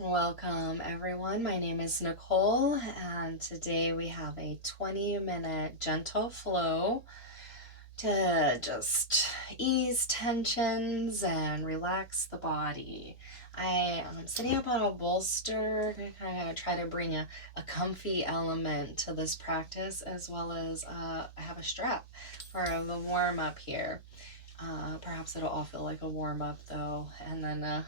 Welcome everyone. My name is Nicole, and today we have a 20-minute gentle flow to just ease tensions and relax the body. I am sitting up on a bolster, kind of try to bring a comfy element to this practice, as well as I have a strap for the warm up here. Perhaps it'll all feel like a warm up though, and then a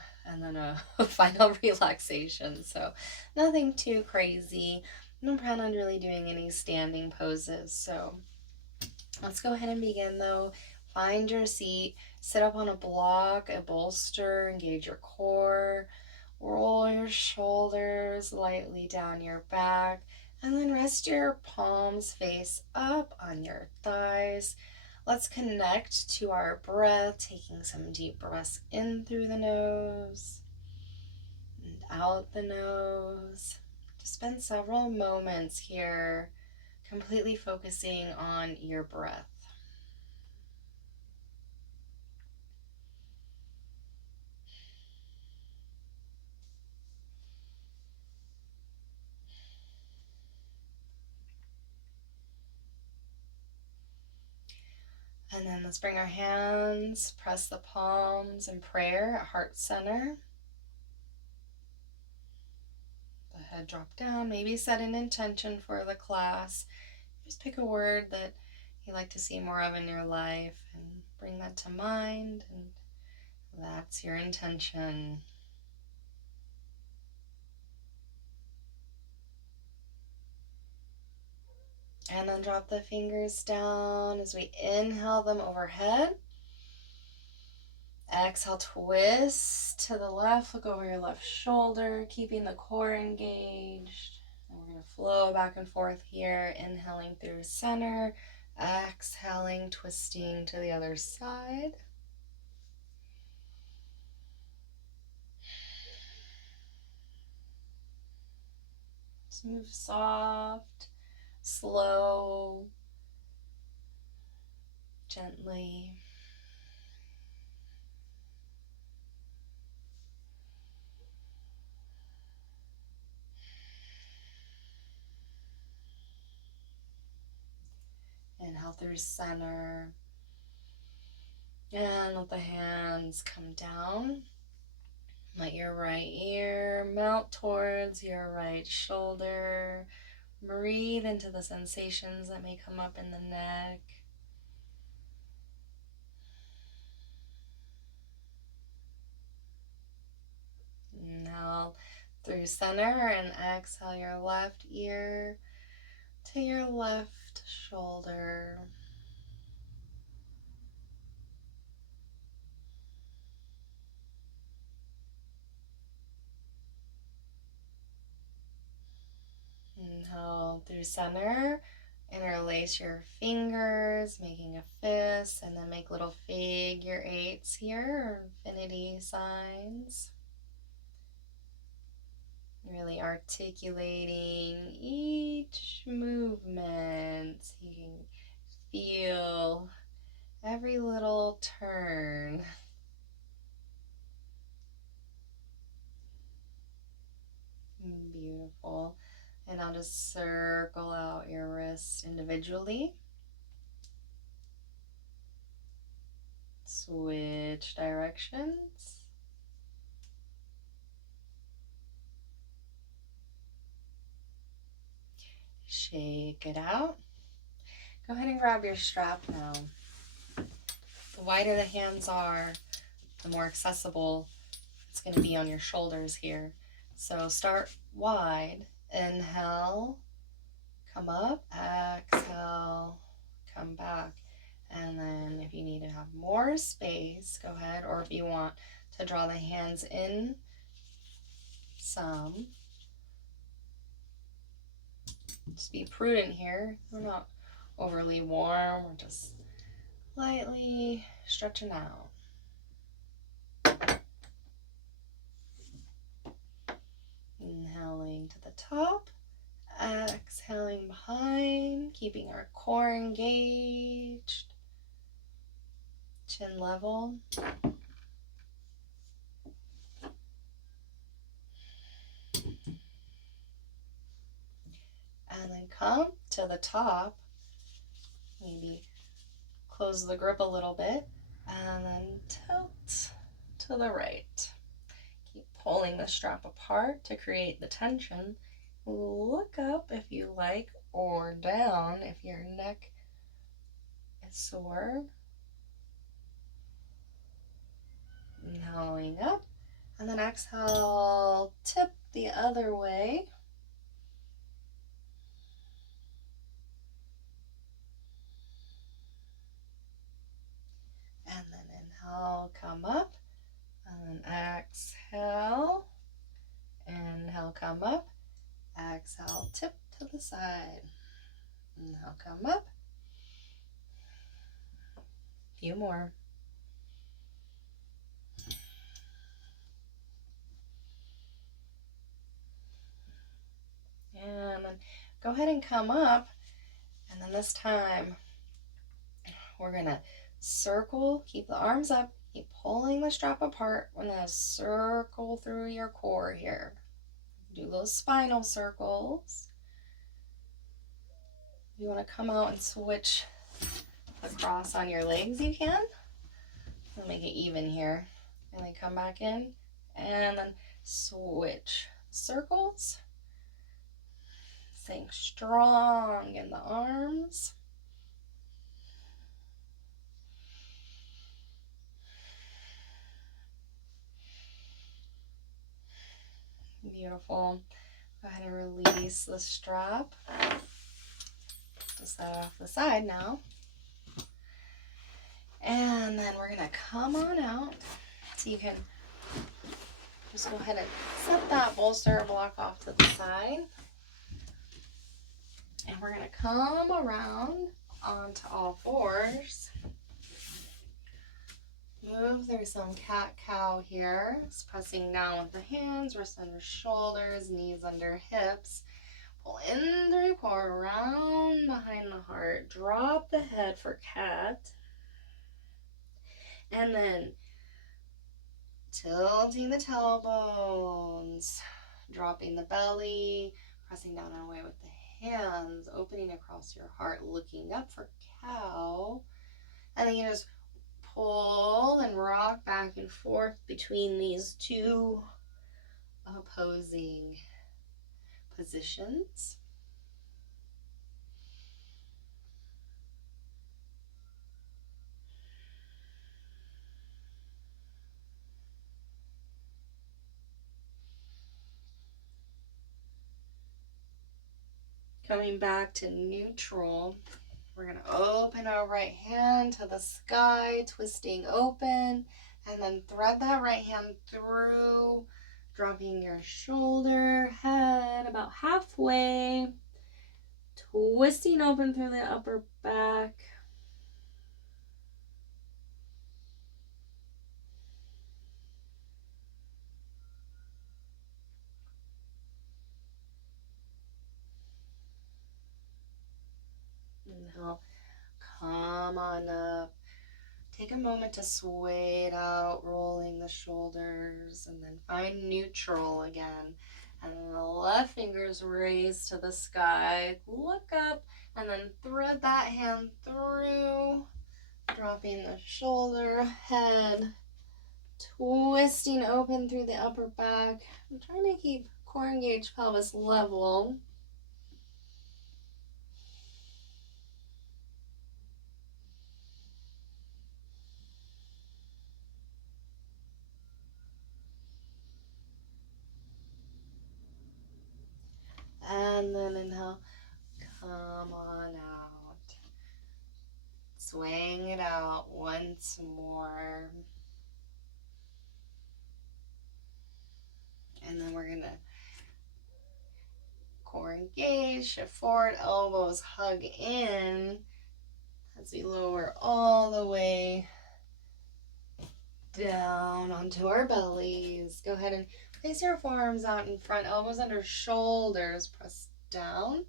final relaxation. So nothing too crazy. I don't plan on really doing any standing poses. So let's go ahead and begin though. Find your seat, sit up on a block, a bolster, engage your core, roll your shoulders lightly down your back, and then rest your palms face up on your thighs. Let's connect to our breath, taking some deep breaths in through the nose and out the nose. Just spend several moments here completely focusing on your breath. And then let's bring our hands, press the palms in prayer at heart center. The head drop down, maybe set an intention for the class. Just pick a word that you like to see more of in your life and bring that to mind, and that's your intention. And then drop the fingers down as we inhale them overhead. Exhale, twist to the left, look over your left shoulder, keeping the core engaged. And we're going to flow back and forth here, inhaling through center, exhaling, twisting to the other side. Just move soft, slow, gently. Inhale through center. And let the hands come down. Let your right ear melt towards your right shoulder. Breathe into the sensations that may come up in the neck. Inhale through center and exhale your left ear to your left shoulder. Inhale through center, interlace your fingers, making a fist, and then make little figure eights here, or infinity signs. Really articulating each movement. You can feel every little turn. Beautiful. And I'll just circle out your wrists individually. Switch directions. Shake it out. Go ahead and grab your strap now. The wider the hands are, the more accessible it's going to be on your shoulders here. So start wide. Inhale, come up, exhale, come back. And then if you need to have more space, go ahead. Or if you want to draw the hands in some, just be prudent here. We're not overly warm. We're just lightly stretching out. Inhaling to the top, exhaling behind, keeping our core engaged, chin level. come to the top, maybe close the grip a little bit, and then tilt to the right. Keep pulling the strap apart to create the tension. Look up if you like, or down if your neck is sore. Inhaling up, and then exhale, tip the other way. And then inhale, come up, and then exhale. Inhale, come up. Exhale, tip to the side. Inhale, come up. A few more. And then go ahead and come up. And then this time, we're going to circle, keep the arms up, keep pulling the strap apart. We're going to circle through your core here. Do those spinal circles. If you want to come out and switch across on your legs, you can. We'll make it even here. And then come back in, and then switch circles. Staying strong in the arms. Beautiful. Go ahead and release the strap. Just that off the side now. And then we're going to come on out. So you can just go ahead and set that bolster block off to the side. And we're going to come around onto all fours. Move through some cat-cow here. Just pressing down with the hands, wrists under shoulders, knees under hips. Pull in through your core, around behind the heart. Drop the head for cat. And then tilting the tailbones, dropping the belly, pressing down and away with the hands, opening across your heart, looking up for cow. And then you just pull and rock back and forth between these two opposing positions. Coming back to neutral, we're going to open our right hand to the sky, twisting open, and then thread that right hand through, dropping your shoulder, head about halfway, twisting open through the upper back. Inhale, come on up. Take a moment to sway it out, rolling the shoulders, and then find neutral again. And then the left fingers raise to the sky. Look up, and then thread that hand through, dropping the shoulder, head, twisting open through the upper back. I'm trying to keep core engaged pelvis level. And then inhale, come on out. Swaying it out once more. And then we're going to core engage, shift forward, elbows hug in as we lower all the way down onto our bellies. Go ahead and place your forearms out in front, elbows under shoulders, press down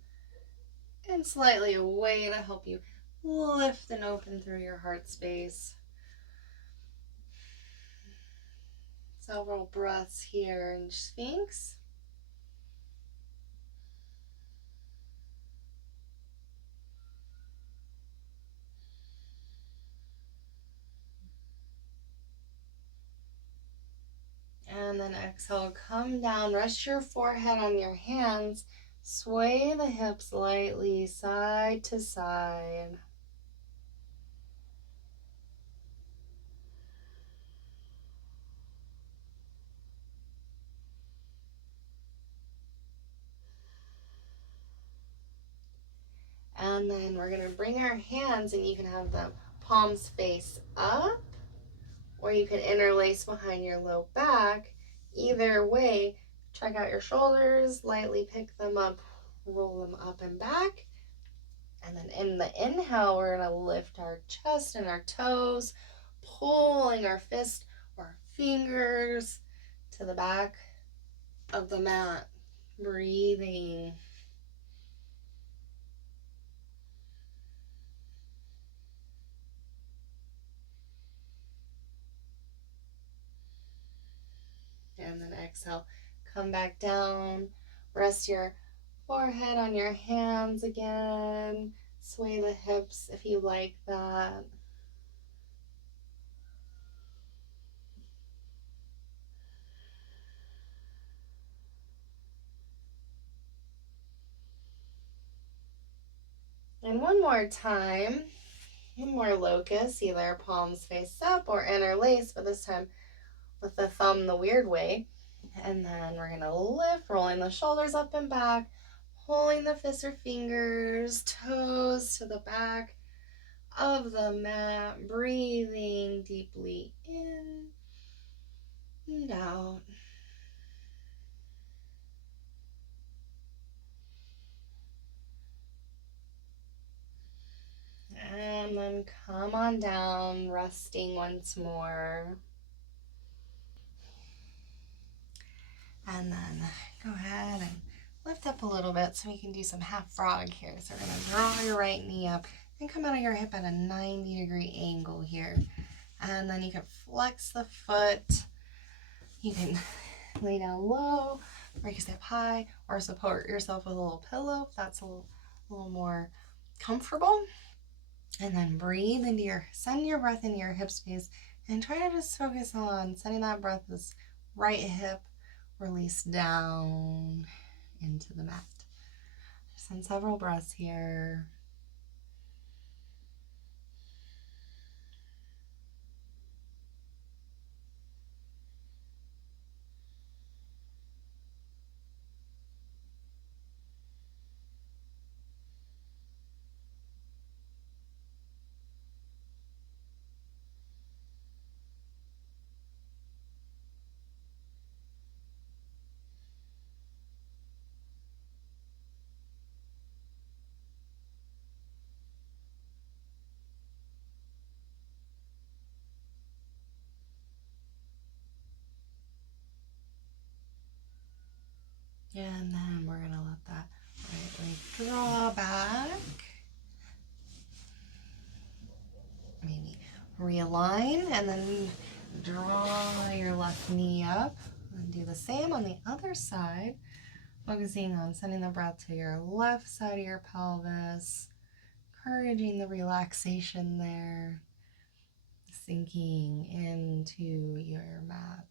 and slightly away to help you lift and open through your heart space. Several breaths here in Sphinx. And then exhale, come down, rest your forehead on your hands, sway the hips lightly side to side. And then we're going to bring our hands, and you can have the palms face up, or you can interlace behind your low back. Either way, check out your shoulders, lightly pick them up, roll them up and back. And then in the inhale, we're going to lift our chest and our toes, pulling our fist or fingers to the back of the mat, breathing. And then exhale, come back down, rest your forehead on your hands again, sway the hips if you like that. And one more time, one more locust, either palms face up or interlace, but this time with the thumb the weird way. And then we're going to lift, rolling the shoulders up and back, pulling the fists or fingers, toes to the back of the mat, breathing deeply in and out. And then come on down, resting once more. And then go ahead and lift up a little bit so we can do some half frog here. So we're going to draw your right knee up and come out of your hip at a 90-degree angle here. And then you can flex the foot. You can lay down low, or you can stay up high, or support yourself with a little pillow if that's a little more comfortable. And then breathe into send your breath into your hip space, and try to just focus on sending that breath, this right hip release down into the mat. Send several breaths here. And then we're going to let that right leg draw back. Maybe realign, and then draw your left knee up. And do the same on the other side, focusing on sending the breath to your left side of your pelvis, encouraging the relaxation there, sinking into your mat.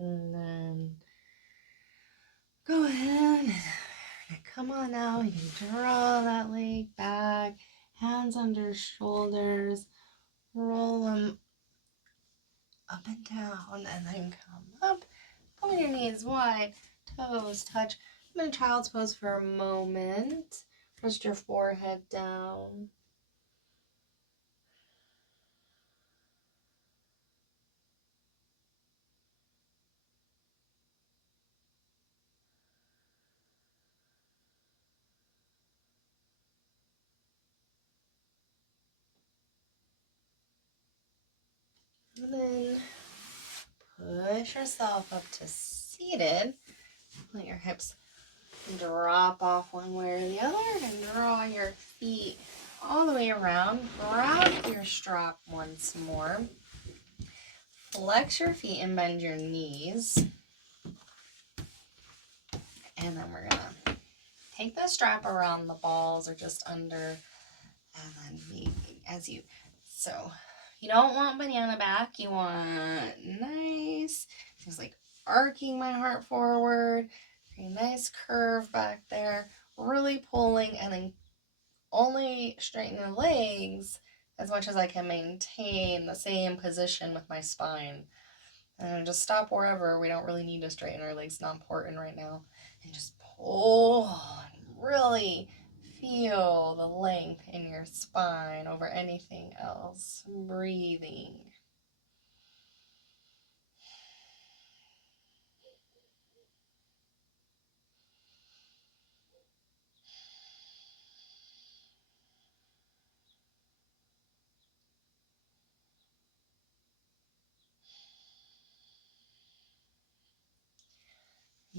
And then go ahead and come on out. You can draw that leg back, hands under shoulders, roll them up and down, and then come up. Open your knees wide, toes touch. I'm in child's pose for a moment. Rest your forehead down. And then push yourself up to seated. Let your hips drop off one way or the other and draw your feet all the way around. Grab your strap once more. Flex your feet and bend your knees. And then we're going to take the strap around the balls or just under, and then as you, so you don't want banana back, you want nice, just like arcing my heart forward, a nice curve back there, really pulling, and then only straighten the legs as much as I can maintain the same position with my spine. And just stop wherever. We don't really need to straighten our legs, not important right now. And just pull and really feel the length in your spine over anything else. Breathing.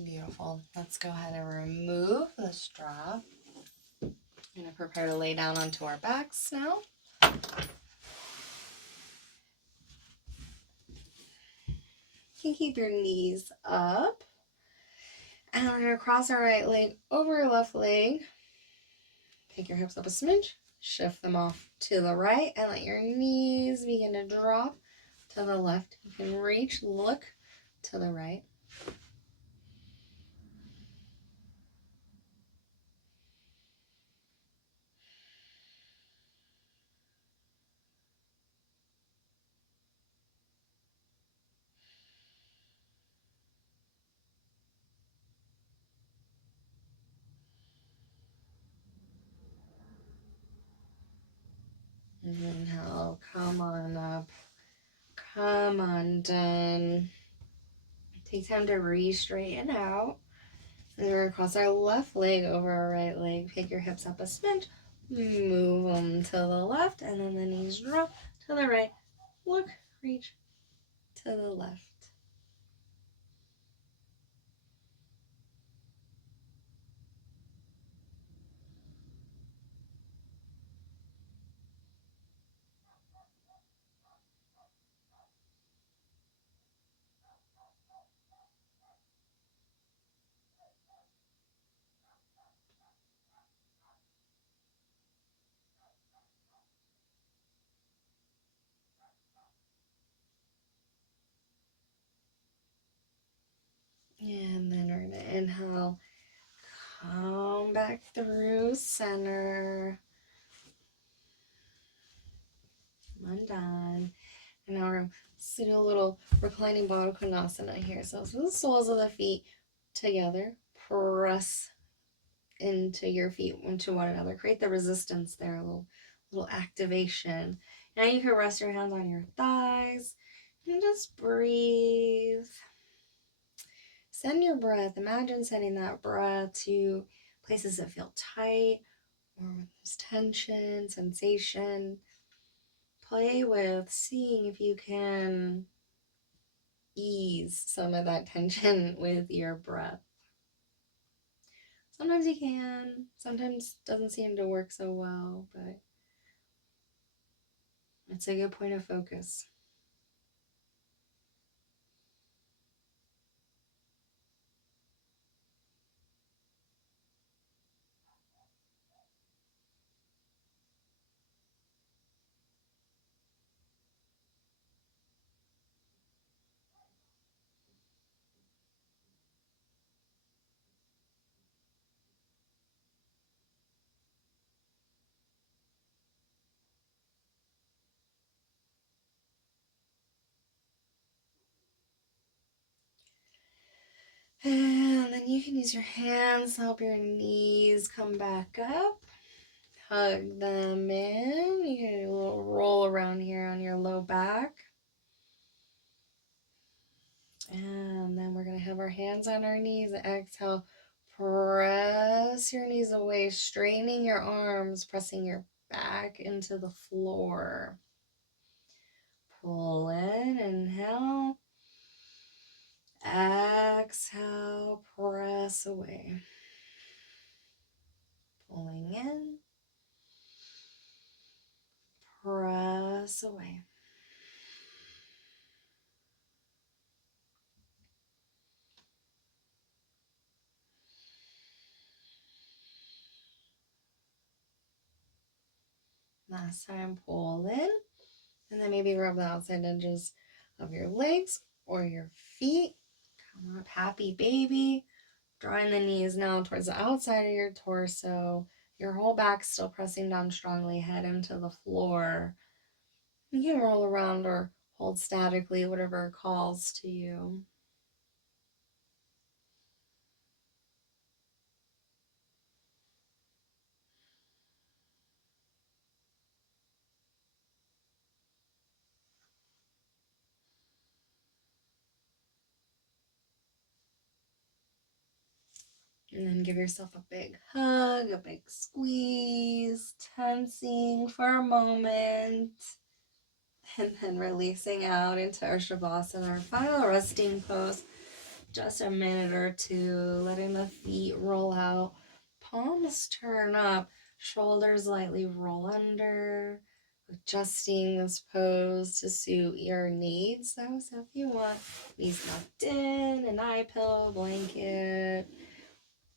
Beautiful. Let's go ahead and remove the strap. I'm going to prepare to lay down onto our backs now. You can keep your knees up. And we're going to cross our right leg over your left leg. Pick your hips up a smidge. Shift them off to the right and let your knees begin to drop to the left. You can reach, look to the right. Inhale, come on up. Come on, done. Take time to re-straighten out. And we're going to cross our left leg over our right leg. Pick your hips up a smidge. Move them to the left. And then the knees drop to the right. Look, reach to the left. And then we're going to inhale. Come back through center. Undone. And now we're going to do a little reclining Baddha Konasana here. So the soles of the feet together. Press into your feet, into one another. Create the resistance there, a little activation. Now you can rest your hands on your thighs and just breathe. Send your breath. Imagine sending that breath to places that feel tight or there's tension, sensation. Play with seeing if you can ease some of that tension with your breath. Sometimes you can, sometimes doesn't seem to work so well, but it's a good point of focus. And then you can use your hands to help your knees come back up. Hug them in. You can do a little roll around here on your low back. And then we're going to have our hands on our knees. Exhale. Press your knees away, straightening your arms, pressing your back into the floor. Pull in, inhale. Exhale, press away. Pulling in, press away. Last time, pull in, and then maybe rub the outside edges of your legs or your feet. Come up, happy baby. Drawing the knees now towards the outside of your torso. Your whole back still pressing down strongly, head into the floor. You can roll around or hold statically, whatever calls to you. And then give yourself a big hug, a big squeeze, tensing for a moment. And then releasing out into our Shavasana, our final resting pose. Just a minute or two, letting the feet roll out, palms turn up, shoulders lightly roll under, adjusting this pose to suit your needs. So if you want knees tucked in, an eye pillow, blanket,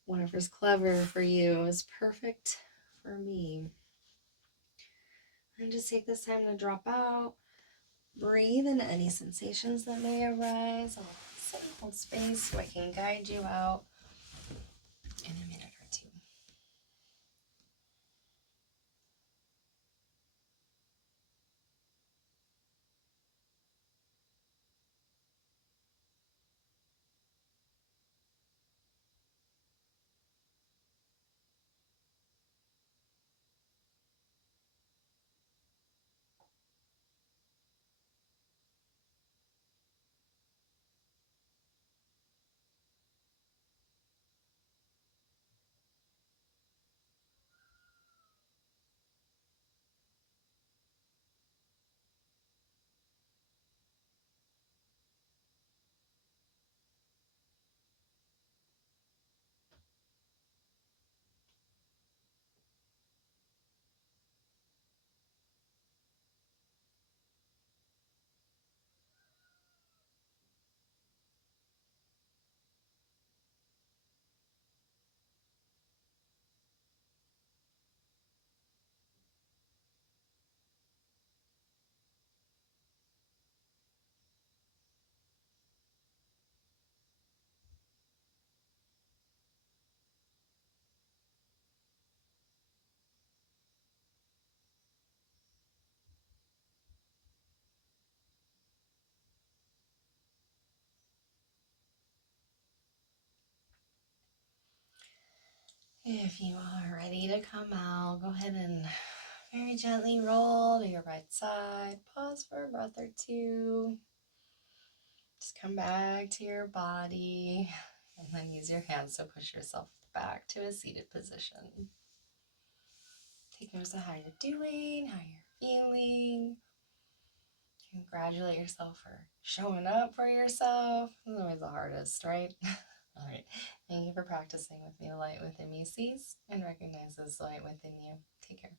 whatever's clever for you is perfect for me. And just take this time to drop out. Breathe in any sensations that may arise. I'll sit and hold space so I can guide you out in a minute or two. If you are ready to come out, go ahead and very gently roll to your right side. Pause for a breath or two. Just come back to your body and then use your hands to push yourself back to a seated position. Take notice of how you're doing, how you're feeling. Congratulate yourself for showing up for yourself. It's always the hardest, right? All right. Thank you for practicing with me. The light within me sees and recognizes the light within you. Take care.